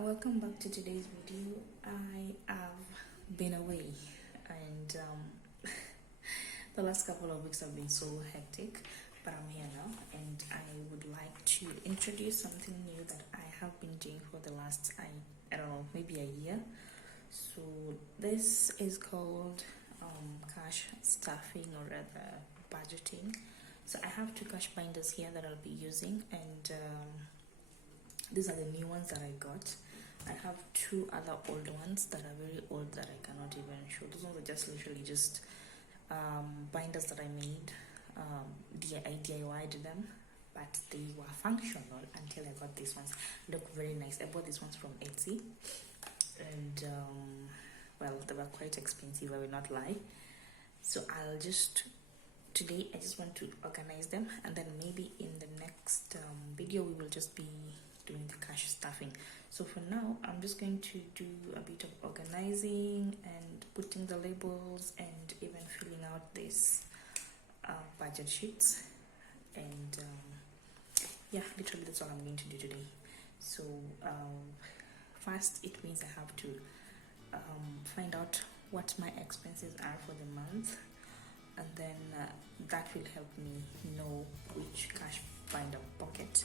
Welcome back to today's video. I have been away, and the last couple of weeks have been so hectic, but I'm here now, and I would like to introduce something new that I have been doing for the last, I don't know, maybe a year. So this is called cash stuffing, or rather budgeting. So I have two cash binders here that I'll be using, and these are the new ones that I got. I have two other old ones that are very old that I cannot even show. Those ones are just literally just binders that I made. I DIY'd them, but they were functional until I got these ones. Look very nice. I bought these ones from Etsy, and well, they were quite expensive, I will not lie. So today I just want to organize them, and then maybe in the next video we will just be doing the cash stuffing. So for now, I'm just going to do a bit of organizing and putting the labels and even filling out this budget sheets. And yeah, literally that's all I'm going to do today. So first, it means I have to find out what my expenses are for the month, and then that will help me know which cash binder pocket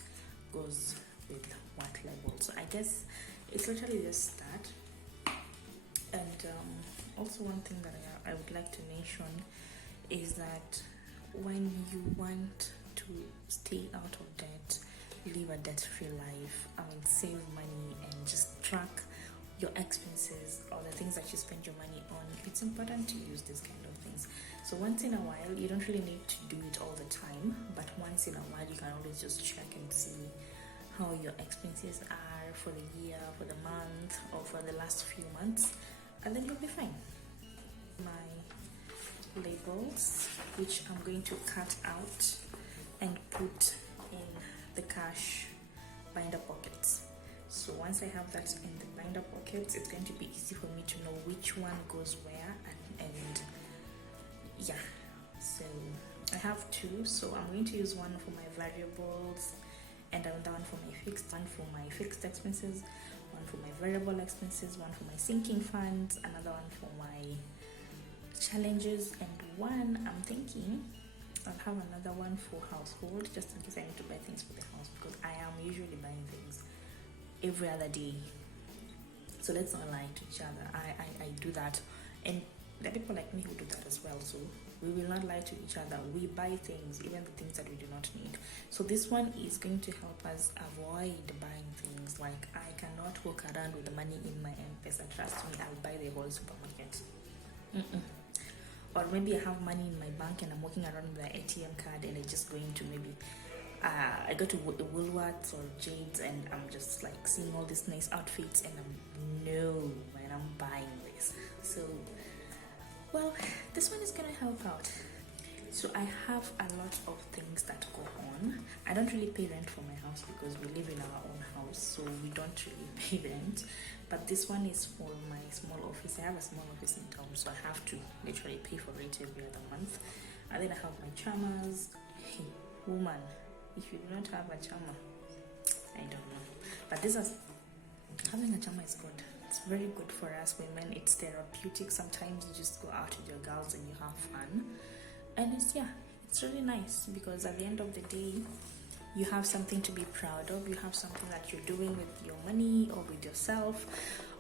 goes with what level. So I guess it's literally just that. And also one thing that I would like to mention is that when you want to stay out of debt, live a debt-free life, save money and just track your expenses or the things that you spend your money on, it's important to use this kind of things. So once in a while, you don't really need to do it all the time, but once in a while you can always just check and see how your expenses are for the year, for the month, or for the last few months, and then you'll be fine. My labels, which I'm going to cut out and put in the cash binder pockets. So once I have that in the binder pockets, it's going to be easy for me to know which one goes where, and yeah. So I have two, so I'm going to use one for my variables, and another one for my fixed expenses, one for my variable expenses, one for my sinking funds, another one for my challenges, and one I'm thinking I'll have another one for household, just in case I need to buy things for the house, because I am usually buying things every other day. So let's not lie to each other. I do that, and there are people like me who do that as well. So we will not lie to each other. We buy things, even the things that we do not need. So this one is going to help us avoid buying things. Like, I cannot walk around with the money in my M-Pesa. Trust me, I'll buy the whole supermarket. Or maybe I have money in my bank and I'm walking around with the ATM card, and I just go into maybe I go to Woolworths or Jade's, and I'm just like seeing all these nice outfits, and I'm buying this. So well, this one is gonna help out. So I have a lot of things that go on. I don't really pay rent for my house because we live in our own house, so we don't really pay rent. But this one is for my small office. I have a small office in town, so I have to literally pay for it every other month. And then I have my chamas. Hey, woman, if you do not have a chama, I don't know. But having a chama is good. It's very good for us women. It's therapeutic. Sometimes you just go out with your girls and you have fun, and it's really nice, because at the end of the day you have something to be proud of. You have something that you're doing with your money or with yourself,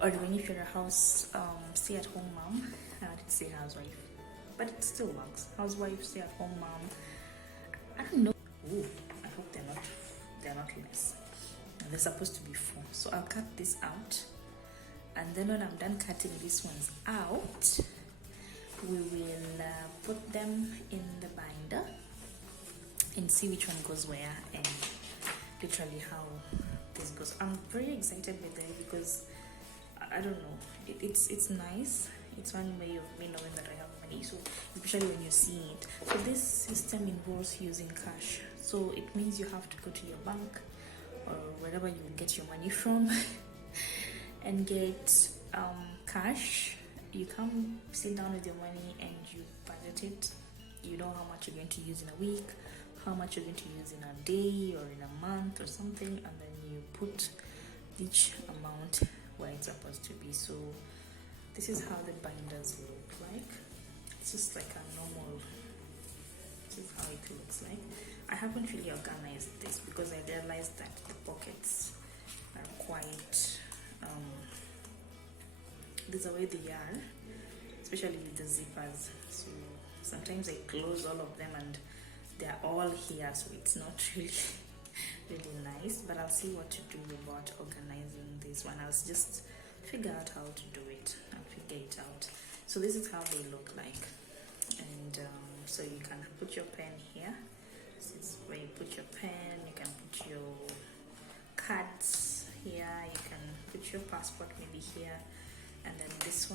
or even if you're a house stay-at-home mom. I didn't say housewife, but it still works. Housewife, stay-at-home mom. I don't know. Ooh, I hope they're not less. They're supposed to be 4. So I'll cut this out. And then when I'm done cutting these ones out, we will put them in the binder and see which one goes where, and literally how this goes. I'm very excited with it because I don't know, it's nice. It's one way of me knowing that I have money, so especially when you see it. So this system involves using cash, so it means you have to go to your bank or wherever you get your money from and get cash. You come sit down with your money and you budget it. You know how much you're going to use in a week, how much you're going to use in a day or in a month or something, and then you put stitch amount where it's supposed to be. So this is how the binders look like. It's just like a normal, this is how it looks like. I haven't really organized this because I realized that the pockets are quite there's a way they are, especially with the zippers. So sometimes I close all of them and they're all here, so it's not really really nice. But I'll see what to do about organizing this one. I'll just figure out how to do it. I'll figure it out. So this is how they look like, and so you can put your pen here. This is where you put your pen. You can put your cards here. You can put your passport maybe here, and then this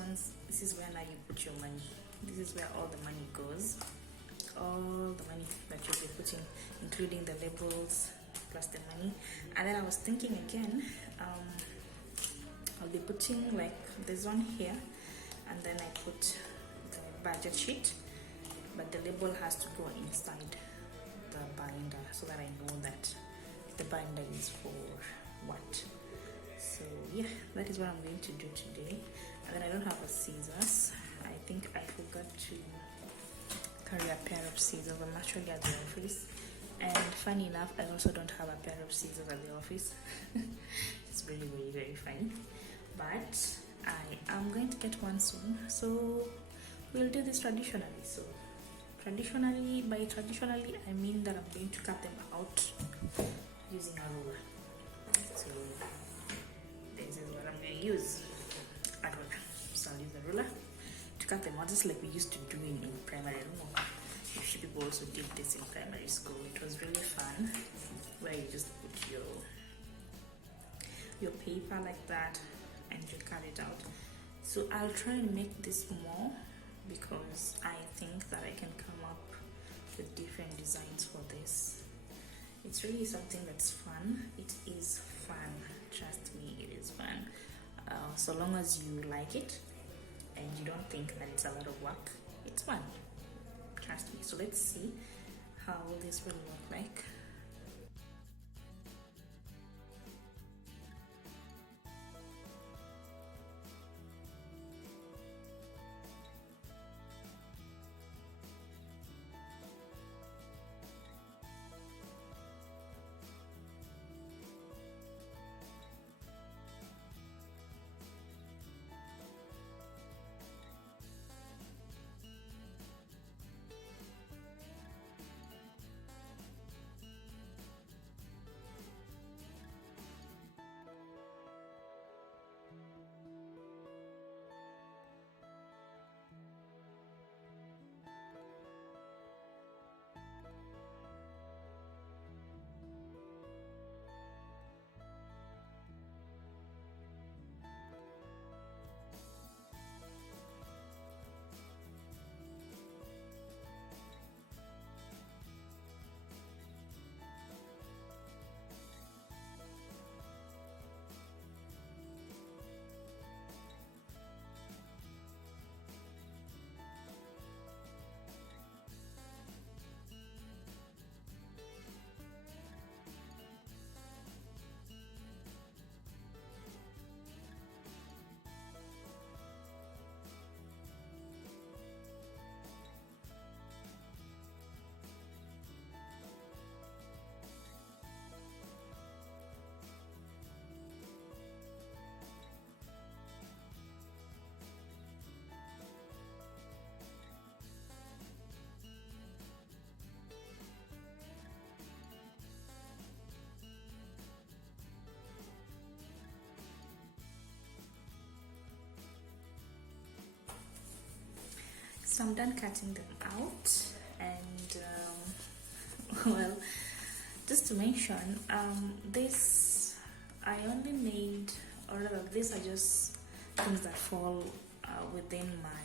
is where now you put your money. This is where all the money goes, all the money that you'll be putting, including the labels plus the money. And then I was thinking again, I'll be putting, like, there's one here, and then I put the budget sheet, but the label has to go inside the binder so that I know that the binder is for what. So yeah, that is what I'm going to do today. And then I don't have a scissors. I think I forgot to carry a pair of scissors. I'm actually at the office, and funny enough, I also don't have a pair of scissors at the office. It's really very funny, but I am going to get one soon. So we'll do this traditionally. So traditionally, by traditionally I mean that I'm going to cut them out using a ruler. So this is what I'm going to use, a ruler. So I'll use a ruler to cut them out, just like we used to do in primary. I don't know if you people also did this in primary school. It was really fun, where you just put your paper like that and you cut it out. So I'll try and make this more, because I think that I can come up with different designs for this. It's really something that's fun. It is fun, trust me, it is fun. So long as you like it and you don't think that it's a lot of work, it's fun, trust me. So let's see how this will look like. So I'm done cutting them out, and well, just to mention, this I only made, or rather these are just things that fall within my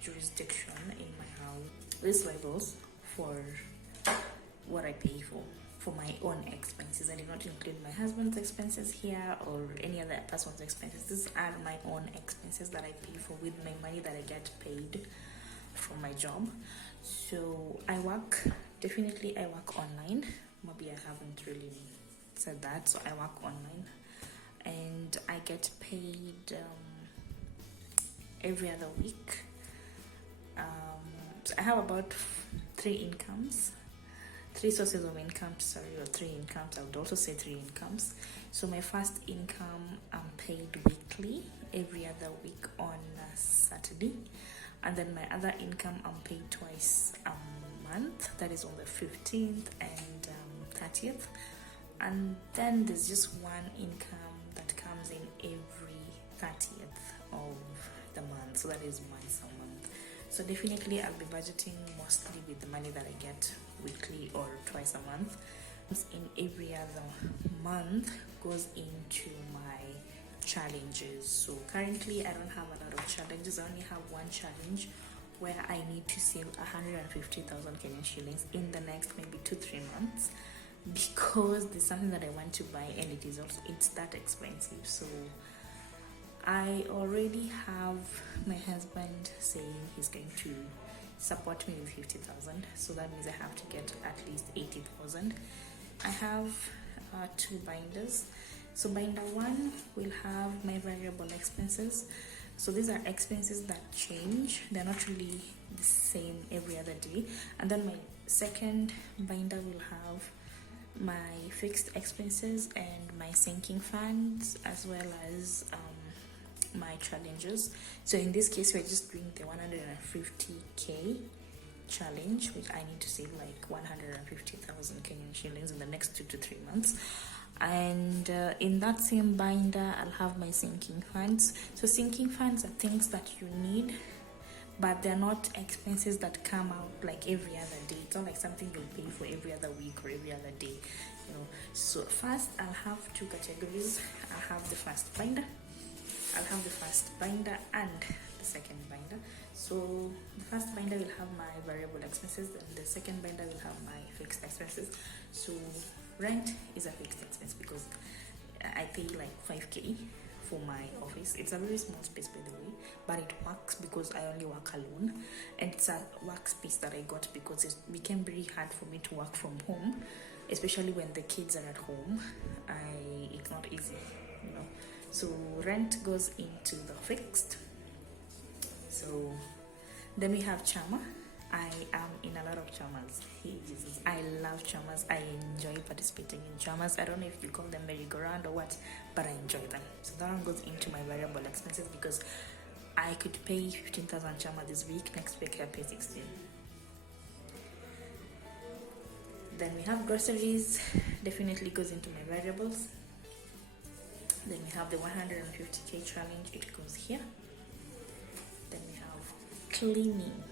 jurisdiction in my house. These labels for what I pay for my own expenses. I did not include my husband's expenses here or any other person's expenses. These are my own expenses that I pay for with my money that I get paid from my job. So I work online. Maybe I haven't really said that. So I work online, and get paid every other week. So I have about three sources of income, or three incomes. I would also say three incomes. So my first income, I'm paid weekly, every other week on Saturday. And then my other income, I'm paid twice a month, that is on the 15th and 30th. And then there's just one income that comes in every 30th of the month, so that is once a month. So definitely I'll be budgeting mostly with the money that I get weekly or twice a month. In every other month goes into my challenges. So currently I don't have a lot of challenges. I only have one challenge where I need to save 150,000 Kenyan shillings in the next maybe 2-3 months, because there's something that I want to buy and it's that expensive. So I already have my husband saying he's going to support me with 50,000, so that means I have to get at least 80,000. I have two binders. So binder one will have my variable expenses. So these are expenses that change, they're not really the same every other day. And then my second binder will have my fixed expenses and my sinking funds, as well as my challenges. So in this case, we're just doing the 150k challenge, which I need to save like 150,000 Kenyan shillings in the next 2 to 3 months. And in that same binder, I'll have my sinking funds. So sinking funds are things that you need, but they're not expenses that come out like every other day. It's not like something you'll pay for every other week or every other day, you know. So first, I'll have two categories. I'll have the first binder and the second binder. So the first binder will have my variable expenses, and the second binder will have my fixed expenses. So rent is a fixed expense because I pay like 5k for my office. It's a very small space, by the way, but it works because I only work alone, and it's a workspace that I got because it became very hard for me to work from home, especially when the kids are at home. It's not easy, you know. So rent goes into the fixed. So then we have Chama. I am in a lot of chamas. I love chamas. I enjoy participating in chamas. I don't know if you call them merry-go-round or what, but I enjoy them. So that one goes into my variable expenses because I could pay 15,000 chama this week. Next week I pay 16. Then we have groceries. Definitely goes into my variables. Then we have the 150k challenge. It goes here. Then we have cleaning.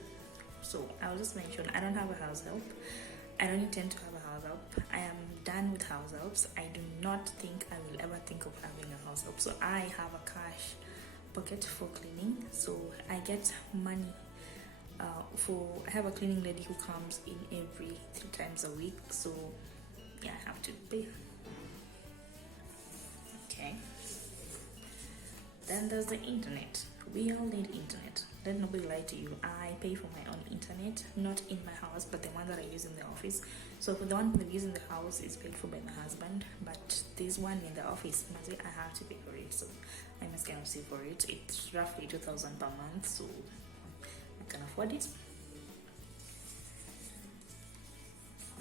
So I'll just mention, I don't have a house help. I don't intend to have a house help. I am done with house helps. I do not think I will ever think of having a house help. So I have a cash pocket for cleaning. So I get money I have a cleaning lady who comes in every 3 times a week. So yeah, I have to pay. Okay. Then there's the internet. We all need internet. Let nobody lie to you. I pay for my own internet, not in my house, but the one that I use in the office. So for the one that I use in the house is paid for by my husband, but this one in the office, I have to pay for it. So I must kind of save for it. It's roughly 2,000 per month, so I can afford it.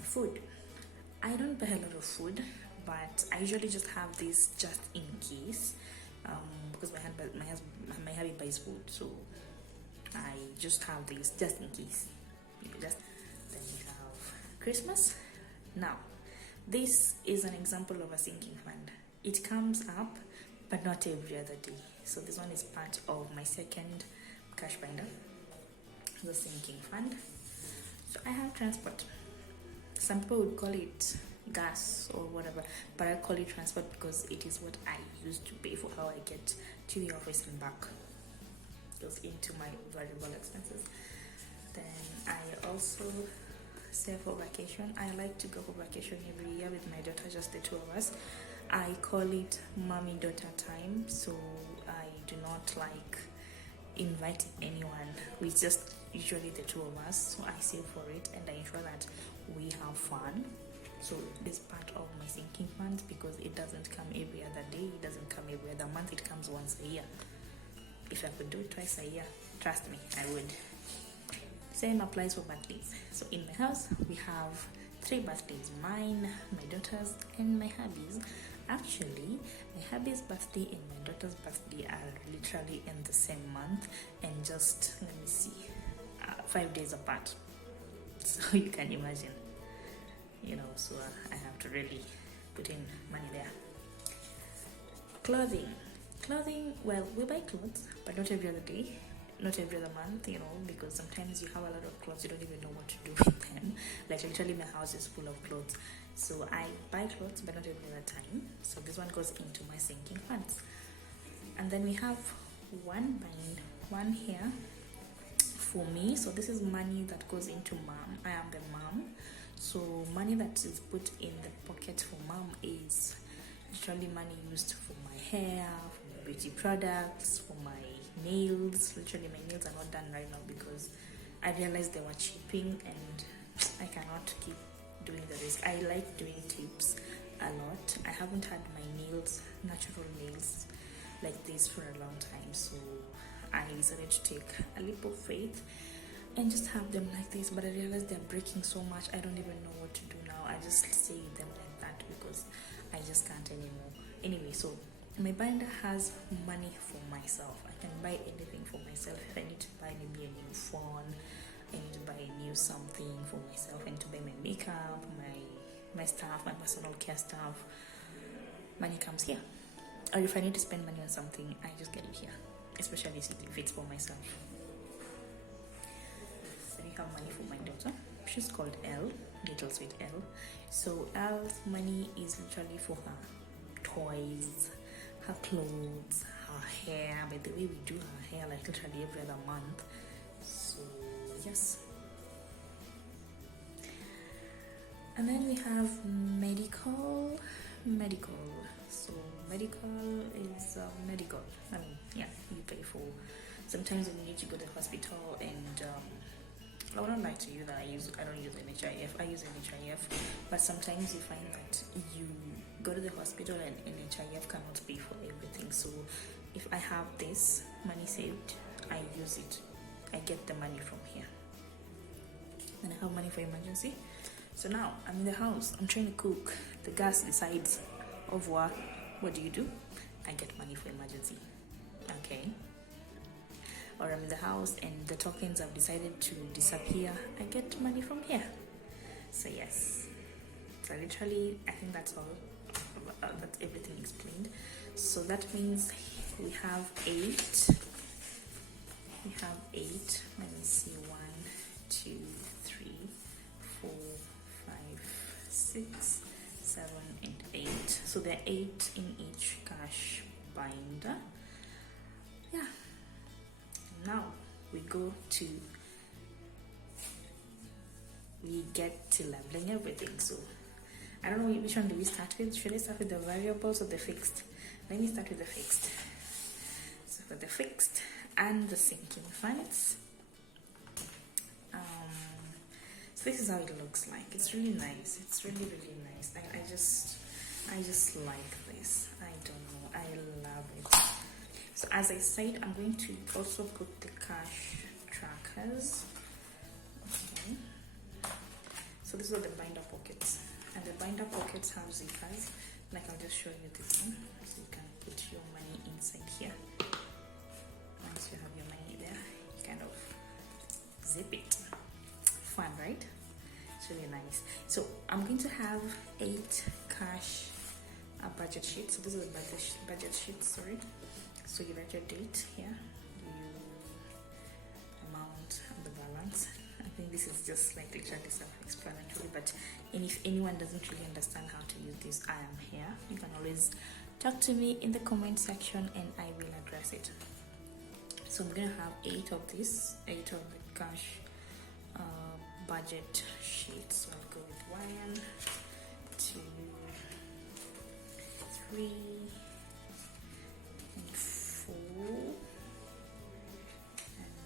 Food. I don't buy a lot of food, but I usually just have this just in case. Because my hubby buys food, so I just have this just in case. Then we have Christmas. Now, this is an example of a sinking fund. It comes up, but not every other day. So this one is part of my second cash binder, the sinking fund. So I have transport. Some people would call it gas or whatever, but I call it transport because it is what I use to pay for how I get to the office and back. Goes into my variable expenses. Then I also save for vacation. I like to go for vacation every year with my daughter, just the two of us. I call it mommy-daughter time, so I do not like inviting anyone. We just usually the two of us, so I save for it and I ensure that we have fun. So this part of my sinking funds because it doesn't come every other day, it doesn't come every other month, it comes once a year. If I could do it twice a year, trust me, I would. Same applies for birthdays. So in my house, we have 3 birthdays, mine, my daughter's, and my hubby's. Actually, my hubby's birthday and my daughter's birthday are literally in the same month and just, 5 days apart. So you can imagine, so I have to really put in money there. Clothing, well, we buy clothes, but not every other day, not every other month, because sometimes you have a lot of clothes, you don't even know what to do with them. Like literally my house is full of clothes. So I buy clothes, but not every other time. So this one goes into my sinking funds. And then we have one here for me. So this is money that goes into mom. I am the mom. So money that is put in the pocket for mom is literally money used for my hair, for my beauty products, for my nails. Literally my nails are not done right now because I realized they were chipping and I cannot keep doing the risk. I like doing tips a lot. I haven't had my natural nails like this for a long time, so I decided to take a leap of faith and just have them like this. But I realized they're breaking so much, I don't even know what to do now. I just stay with them like that because I just can't anymore. Anyway, so my binder has money for myself. I can buy anything for myself. If I need to buy maybe a new phone, I need to buy a new something for myself, I need to buy my makeup, my stuff, my personal care stuff, money comes here. Or if I need to spend money on something, I just get it here, especially if it's for myself. Then we have money for my daughter. She's called Elle, little sweet Elle. So Elle's money is literally for her toys, her clothes, her hair. By the way, we do her hair like literally every other month. So yes. And then we have medical. So medical is medical. You pay for. Sometimes when you need to go to the hospital, and I won't lie to you that I don't use NHIF. I use NHIF, but sometimes you find that you go to the hospital and NHIF cannot pay for everything. So if I have this money saved, I use it. I get the money from here. And I have money for emergency. So now I'm in the house, I'm trying to cook, the gas decides of what do you do? I get money for emergency. Okay. Or I'm in the house and the tokens have decided to disappear, I get money from here. So yes. So literally, I think that's all. That's everything explained. So that means we have 8. Let me see. 1, 2, 3, 4, 5, 6, 7, and 8. So there are 8 in each cash binder. Yeah. Now we get to labeling everything. So I don't know which one do we start with. Should I start with the variables or the fixed? Let me start with the fixed. So for the fixed and the sinking funds, so this is how it looks like. It's really nice. It's really nice. I just like this. I don't know. I love it. So as I said, I'm going to also put the cash trackers. Okay. So these are the binder pockets, and the binder pockets have zippers. Like I'll just show you this one, so you can put your money inside here. Once you have your money there, you kind of zip it. Fun, right? It's really nice. So I'm going to have 8 cash budget sheets. So this is a budget sheet, sorry. So you write your date here, amount, and the balance. I think this is just like literally self-explanatory, but if anyone doesn't really understand how to use this, I am here. You can always talk to me in the comment section and I will address it. So I'm gonna have 8 of this, 8 of the cash budget sheets. So I'll go with 1, 2, 3, and 4, and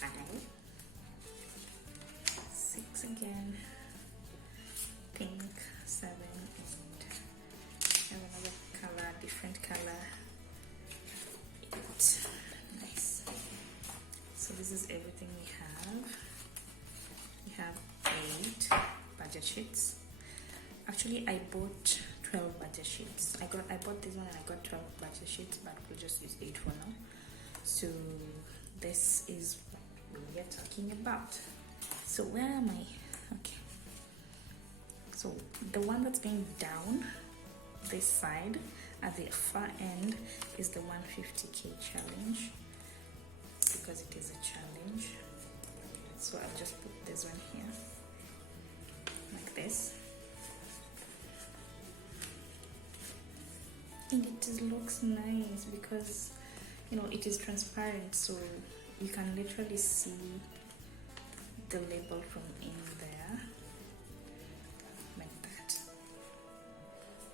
5, 6 again. Pink this is everything we have. We have 8 budget sheets. Actually, I bought 12 budget sheets. I bought this one and I got 12 budget sheets, but we'll just use 8 for now. So this is what we are talking about. So where am I? Okay. So the one that's going down this side at the far end is the 150k challenge, because it is a challenge. So I'll just put this one here like this, and it just looks nice because it is transparent, so you can literally see the label from in there like that.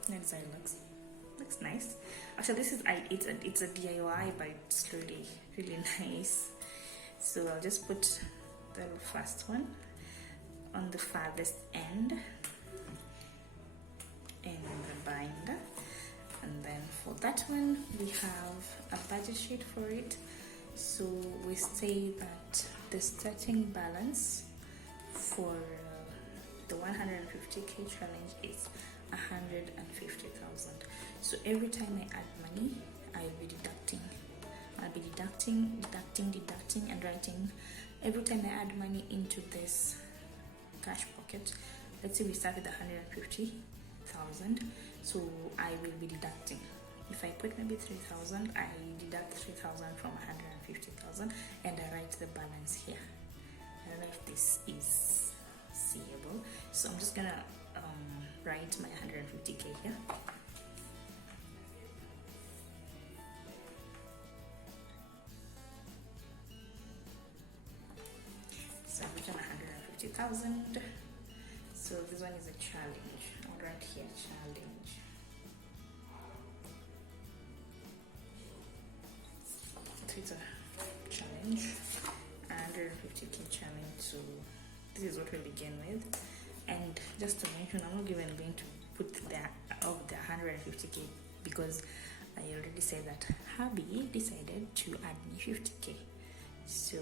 That design looks nice. Actually, this is it's a DIY, but it's really nice. So I'll just put the first one on the farthest end in the binder, and then for that one we have a budget sheet for it. So we say that the starting balance for the 150k challenge is 150,000. So every time I add money, I'll be deducting, and writing. Every time I add money into this cash pocket, let's say we start with 150,000, so I will be deducting. If I put maybe 3,000, I deduct 3,000 from 150,000, and I write the balance here. I don't know if this is seeable, so I'm just gonna write my 150k here. So I've written 150,000. So this one is a challenge. I'll write here challenge. So it's a challenge, 150k challenge. So this is what we begin with. And just to mention, I'm not even going to put the 150k because I already said that hubby decided to add me 50k. So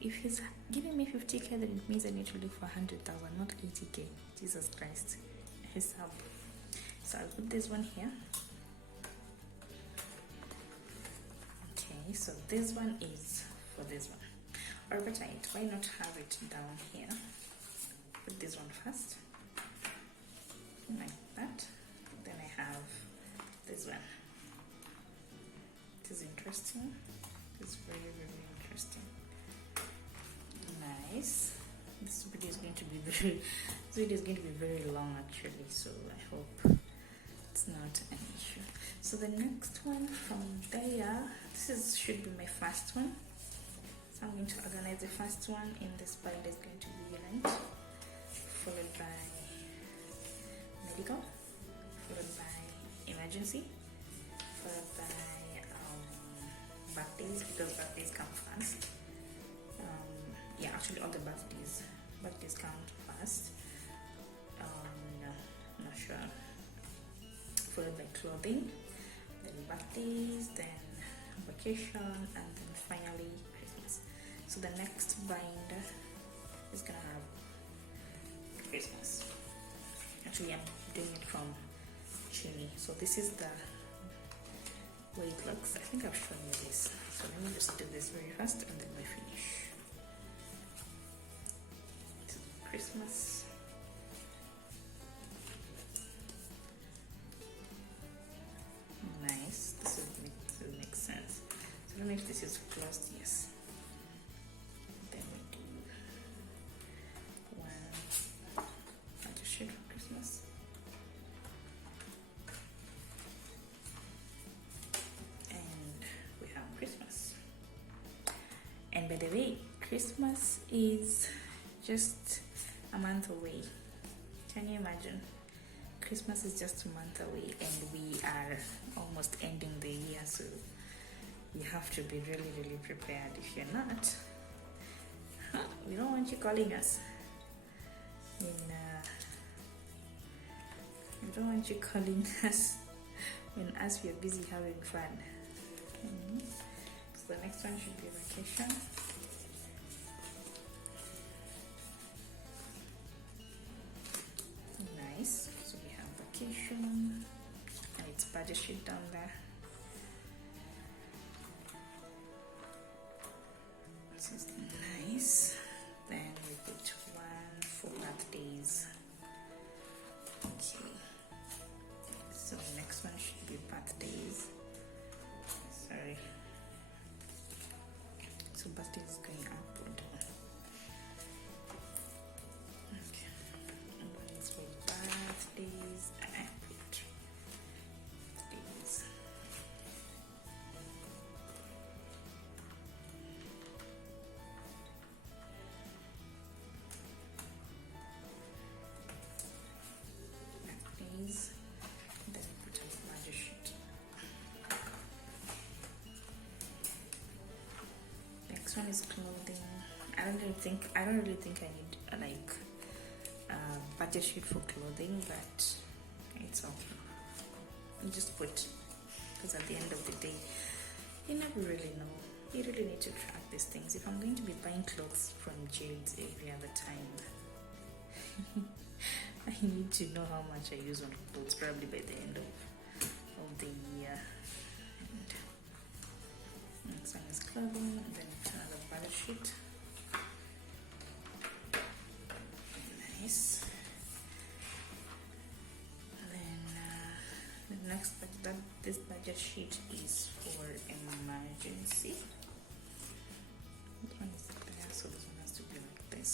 if he's giving me 50k, then it means I need to look for 100,000, not 80k. Jesus Christ, his hub. So I'll put this one here. Okay, so this one is for this one. Or better yet, why not have it down here? Put this one first, like that. Then I have this one. This is interesting. It's very interesting. Nice. This video is going to be very long actually, so I hope it's not an issue. So the next one from there, should be my first one. So I'm going to organize the first one in this binder. Is going to be rent, followed by medical, followed by emergency, followed by birthdays, because birthdays come first. Yeah, actually all the birthdays count first. No, not sure. Followed by clothing, then birthdays, then vacation, and then finally Christmas. So the next binder is gonna have Christmas. Actually, I'm doing it from Jumia. So this is the way it looks. I think I've shown you this. So let me just do this very fast and then we finish. Christmas. Nice. This will make sense. So I don't know if this is closed. Yes. Then we do one budget sheet for Christmas. And we have Christmas. And by the way, Christmas is just a month away. Can you imagine? Christmas is just a month away and we are almost ending the year, so you have to be really prepared. If you're not, we don't want you calling us we don't want you calling us when we are busy having fun. So the next one should be vacation. nice. So we have vacation, and it's budget sheet down there. This is nice. Then we put one for birthdays. Okay. So the next one should be birthdays. Sorry. So birthdays is going up or down. Okay. And one is for birthdays. I put birthdays. Birthdays. Then put a larger sheet. Next one is clothing. I don't really think I need a budget sheet for clothing, but it's okay. You just put, because at the end of the day, you never really know. You really need to track these things. If I'm going to be buying clothes from Jade's every other time, I need to know how much I use on clothes probably by the end of the year. And next one is clothing, and then it's another budget sheet. Nice. And then the next this budget sheet is for emergency. Which one is there? So this one has to be like this.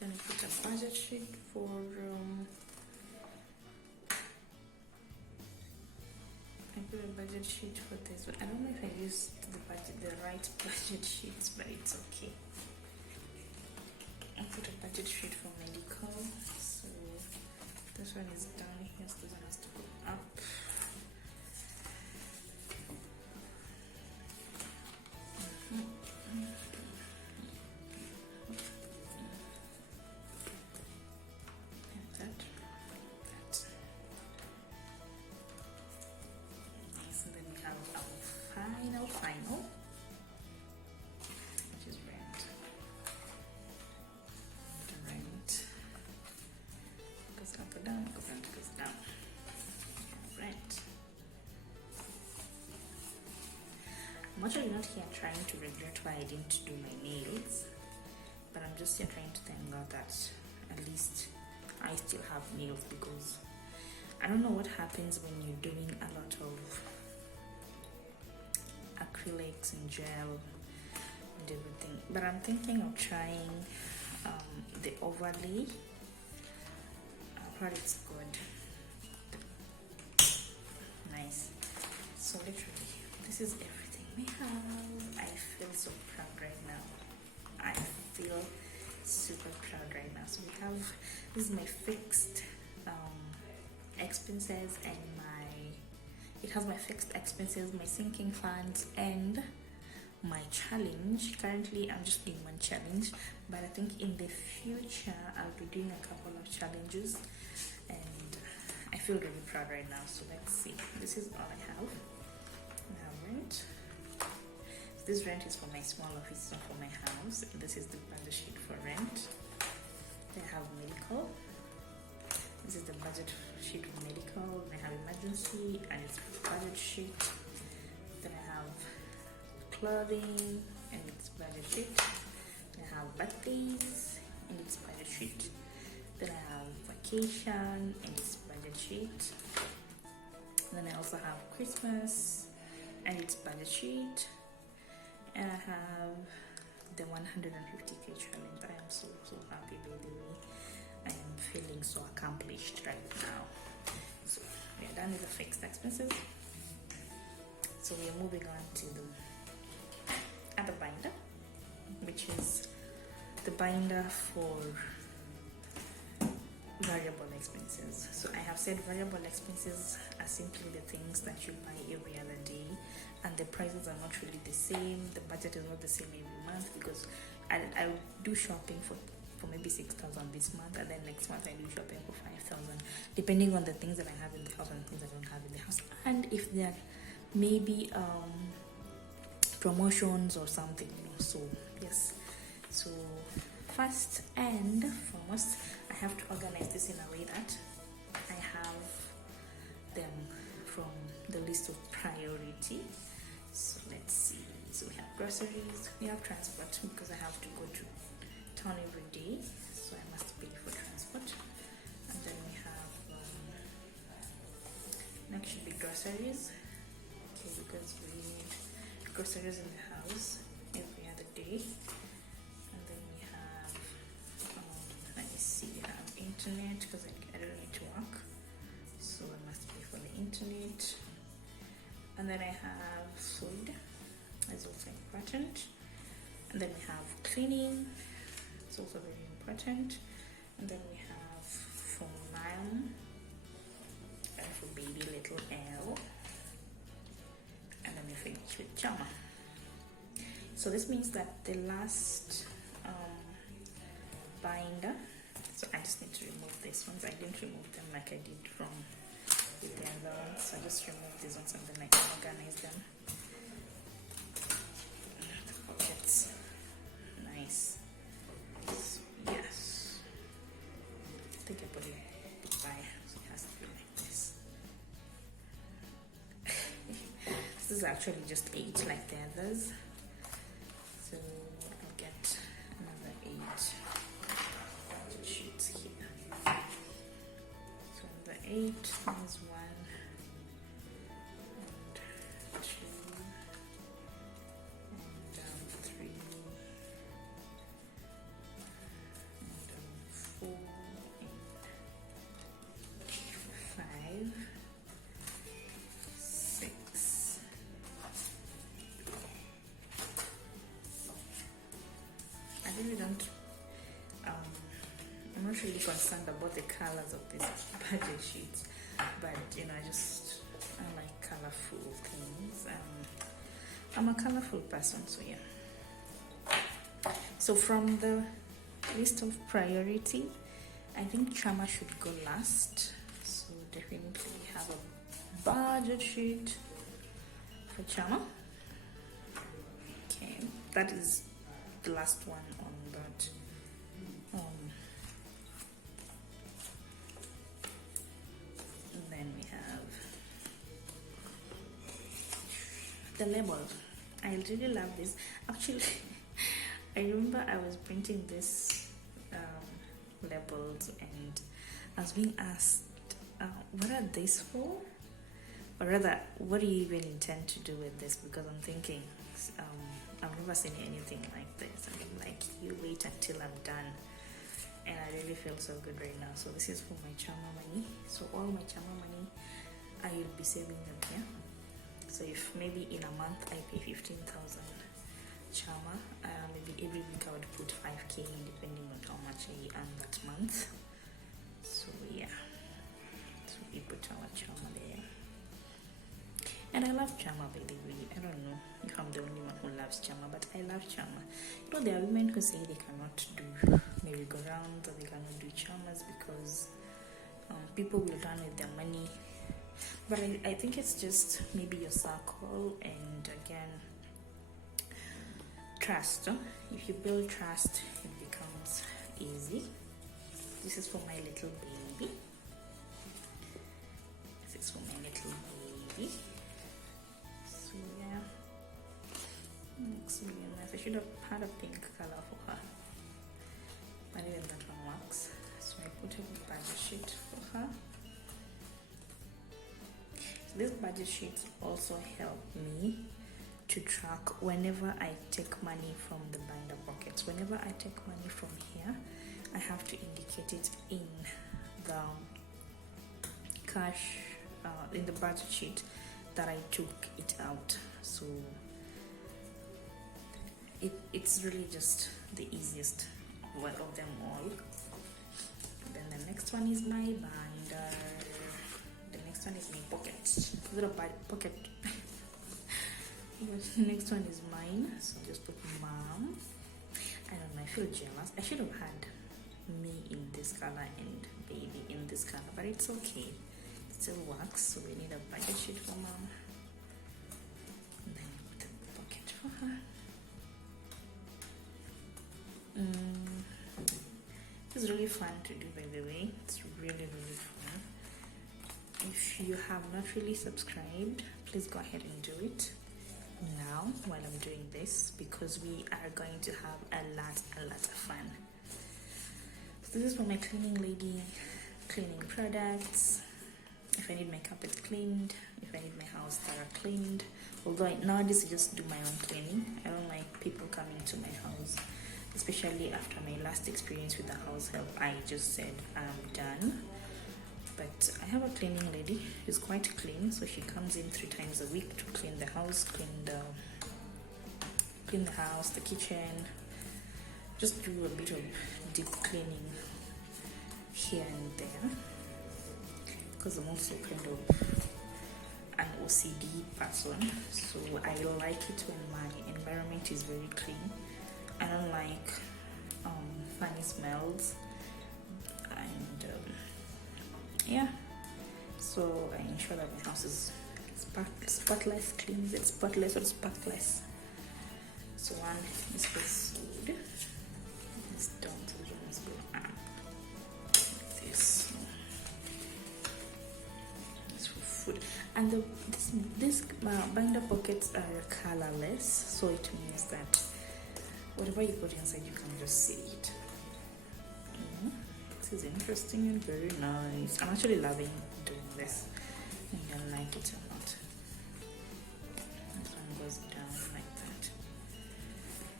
Then I put a budget sheet for I put a budget sheet for this one. I don't know if I used the right budget sheets, but it's okay. I put a budget sheet for medical, so this one is down here, so this one has to go up. Final, which is rent. The rent goes up or down, goes down. Rent. I'm actually not here trying to regret why I didn't do my nails, but I'm just here trying to thank God that at least I still have nails, because I don't know what happens when you're doing a lot of acrylics and gel and everything, but I'm thinking of trying the overlay. I heard it's good. Nice. So literally, this is everything we have. I feel so proud right now. I feel super proud right now. So we have, this is my fixed expenses, and it has my fixed expenses, my sinking funds, and my challenge. Currently I'm just doing one challenge, but I think in the future I'll be doing a couple of challenges, and I feel really proud right now. So let's see. This is all I have. I have rent. This rent is for my small office, not for my house. This is the budget sheet for rent. Then I have medical. This is the budget sheet for medical. Then I have emergency, and it's budget sheet. Then I have clothing, and it's budget sheet. Then I have birthdays, and it's budget sheet. Then I have vacation, and it's budget sheet. Then I also have Christmas, and it's budget sheet. And I have the 150k challenge. I am so happy, by the way. I am feeling so accomplished right now. So we are done with the fixed expenses. So we are moving on to the other binder, which is the binder for variable expenses. So I have said variable expenses are simply the things that you buy every other day, and the prices are not really the same. The budget is not the same every month, because I do shopping for maybe 6,000 this month, and then next month I do shopping for 5,000, depending on the things that I have in the house and things I don't have in the house, and if there maybe promotions or something, So yes, so first and foremost, I have to organize this in a way that I have them from the list of priority. So let's see. So we have groceries, we have transport, because I have to go to town every day, so I must pay for transport. And then we have next should be groceries, okay, because we need groceries in the house every other day. And then we have let me see, we have internet, because I don't need to work, so I must pay for the internet. And then I have food, that's also important. And then we have cleaning, it's also very important. And then we have for mom and for baby little L. And then we finish with Chama. So this means that the last binder, so I just need to remove these ones. I didn't remove them like I did from the other ones, so I just remove these ones and then I can organize them. The pockets, nice. So, yes, I think I put it by, so it has to be like this. This is actually just 8 like the others, so I'll get another 8 sheets here. So the 8 is 1 and 2 and 3 and 4 and 5, 6. I really don't. I'm not really concerned about the colors of these budget sheets, but I like colorful things. I'm a colorful person, so yeah. So from the list of priority, I think Chama should go last. So definitely have a budget sheet for Chama. Okay, that is the last one on that. And then we have the label. I really love this. Actually, I remember I was printing this labels, and I was being asked, what are these for? Or rather, what do you even intend to do with this? Because I'm thinking, I've never seen anything like this. And I'm like, you wait until I'm done. And I really feel so good right now. So this is for my Chama money. So all my Chama money, I will be saving them here. So if maybe in a month I pay 15,000 Chama, maybe every week I would put 5k depending on how much I earn that month. So yeah, so we put our Chama there. And I love Chama, by the way. I don't know if I'm the only one who loves Chama, but I love Chama. There are women who say they cannot do merry-go-rounds or they cannot do Chamas because people will run with their money. But I think it's just maybe your circle, and again, trust. If you build trust, it becomes easy. This is for my little baby. This is for my little baby. So yeah, looks really nice. I should have had a pink color for her, but even that one works. So I put a budget sheet for her. So these budget sheets also help me to track whenever I take money from the binder pockets. Whenever I take money from here, I have to indicate it in the cash, in the budget sheet that I took it out. So it's really just the easiest of them all. Then the next next one is my binder. The next one is my pocket. Little pocket. The next one is mine. So just put mom. I don't know, I feel jealous. I should have had me in this color and baby in this color, but it's okay. It still works. So we need a budget sheet for mom. And then put a pocket for her. It's really fun to do, by the way. It's really fun. If you have not really subscribed, please go ahead and do it now while I'm doing this, because we are going to have a lot of fun. So this is for my cleaning lady, cleaning products. If I need my carpet cleaned, if I need my house thorough cleaned. Although nowadays I just do my own cleaning. I don't like people coming to my house, especially after my last experience with the house help. I just said I'm done. But I have a cleaning lady who's quite clean, so she comes in 3 times a week to clean the house, clean the house, the kitchen, just do a bit of deep cleaning here and there, because I'm also kind of an OCD person, so I like it when my environment is very clean. I don't like funny smells, and yeah, so I ensure that my house is spotless, clean. Is it spotless or sparkless? So one is for food. It's down to the room is this is for food. And this binder pockets are colorless, so it means that whatever you put inside, you can just see it. This is interesting and very nice. I'm actually loving doing this. And I like it a lot. This one goes down like that.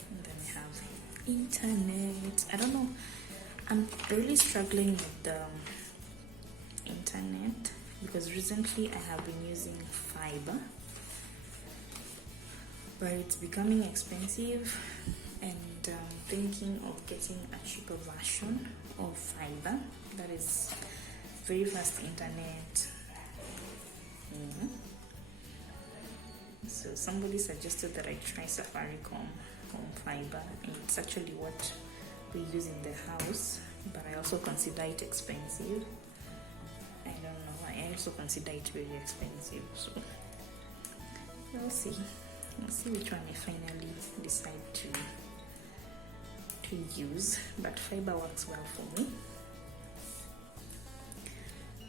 And then we have internet. I don't know. I'm really struggling with the internet because recently I have been using fiber, but it's becoming expensive, and thinking of getting a cheaper version of fiber that is very fast internet. So somebody suggested that I try Safaricom home fiber, and it's actually what we use in the house, but I also consider it expensive. I don't know, I also consider it very expensive, so we'll see which one I finally decide to use, but fiber works well for me.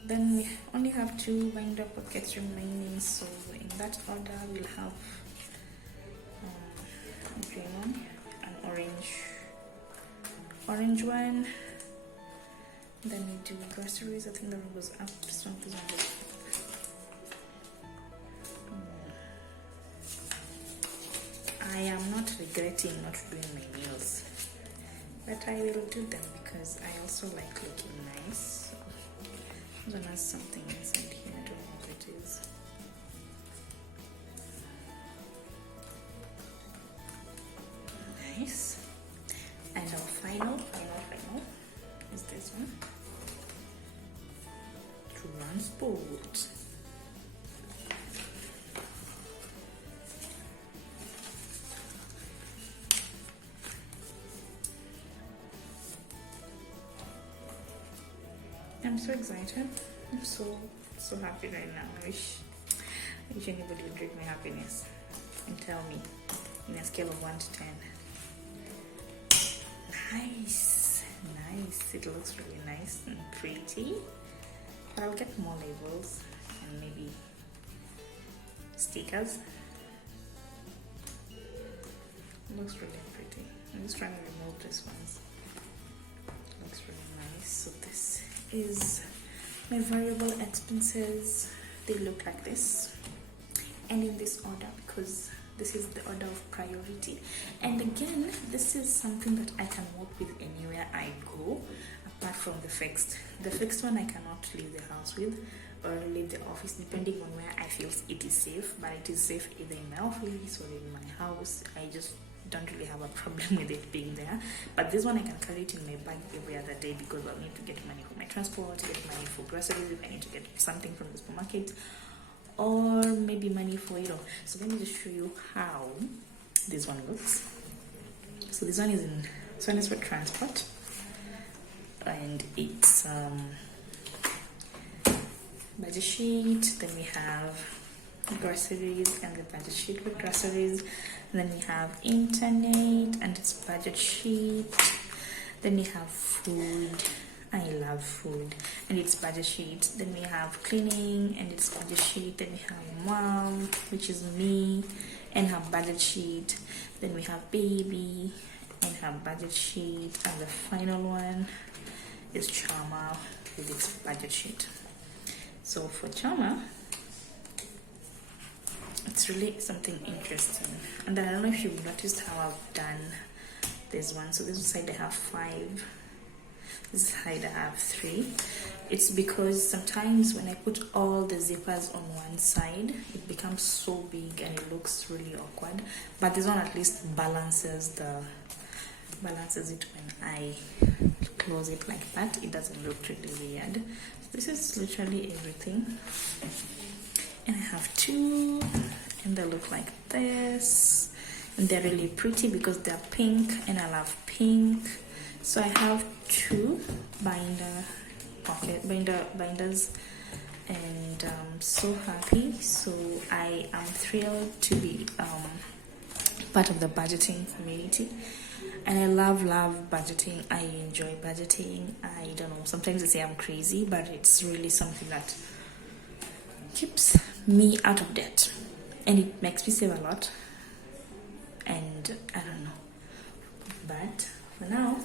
Then we only have 2 binder pockets remaining, so in that order we'll have a green one, an orange one, then we do groceries. I think that one goes up, this one goes. I am not regretting not doing my nails, but I will do them because I also like looking nice. So this one has something inside here, I don't know what it is. Nice. And our final is this one. Transport. I'm so excited. I'm so happy right now. I wish anybody would rate my happiness and tell me in a scale of 1 to 10. Nice. It looks really nice and pretty. But I'll get more labels and maybe stickers. It looks really pretty. I'm just trying to remove this one. It looks really nice. So this is my variable expenses. They look like this, and in this order because this is the order of priority. And again, this is something that I can work with anywhere I go, apart from the fixed one. I cannot leave the house with or leave the office, depending on where I feel it is safe. But it is safe either in my office or in my house. I just don't really have a problem with it being there. But this one I can carry it in my bag every other day because I'll need to get money for my transport, get money for groceries if I need to get something from the supermarket, or maybe money for, so let me just show you how this one looks. So this one is for transport, and it's budget sheet. Then we have groceries and the budget sheet for groceries. And then we have internet and its budget sheet. Then we have food. I love food and its budget sheet. Then we have cleaning and its budget sheet. Then we have mom, which is me, and her budget sheet. Then we have baby and her budget sheet. And the final one is Chama with its budget sheet. So for Chama, it's really something interesting. And then I don't know if you've noticed how I've done this one. So this side I have 5. This side I have 3. It's because sometimes when I put all the zippers on one side, it becomes so big and it looks really awkward. But this one at least balances it when I close it like that. It doesn't look really weird. So this is literally everything. And I have 2, and they look like this, and they're really pretty because they're pink, and I love pink. So I have 2 binders, and I'm so happy. So I am thrilled to be part of the budgeting community, and I love budgeting. I enjoy budgeting. I don't know, sometimes they say I'm crazy, but it's really something that keeps me out of debt, and it makes me save a lot. And I don't know, but for now,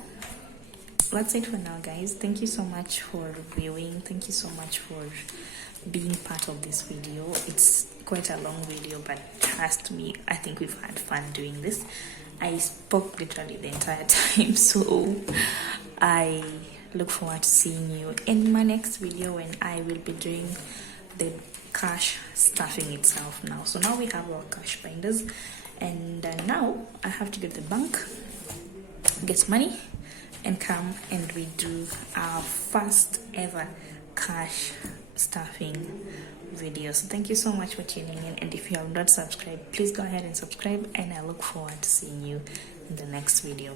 that's it for now, guys. Thank you so much for viewing. Thank you so much for being part of this video. It's quite a long video, but trust me, I think we've had fun doing this. I spoke literally the entire time, so I look forward to seeing you in my next video when I will be doing the cash stuffing itself now. So now we have our cash binders, and now I have to go to the bank, get money, and come and we do our first ever cash stuffing video. So thank you so much for tuning in, and if you have not subscribed, please go ahead and subscribe, and I look forward to seeing you in the next video.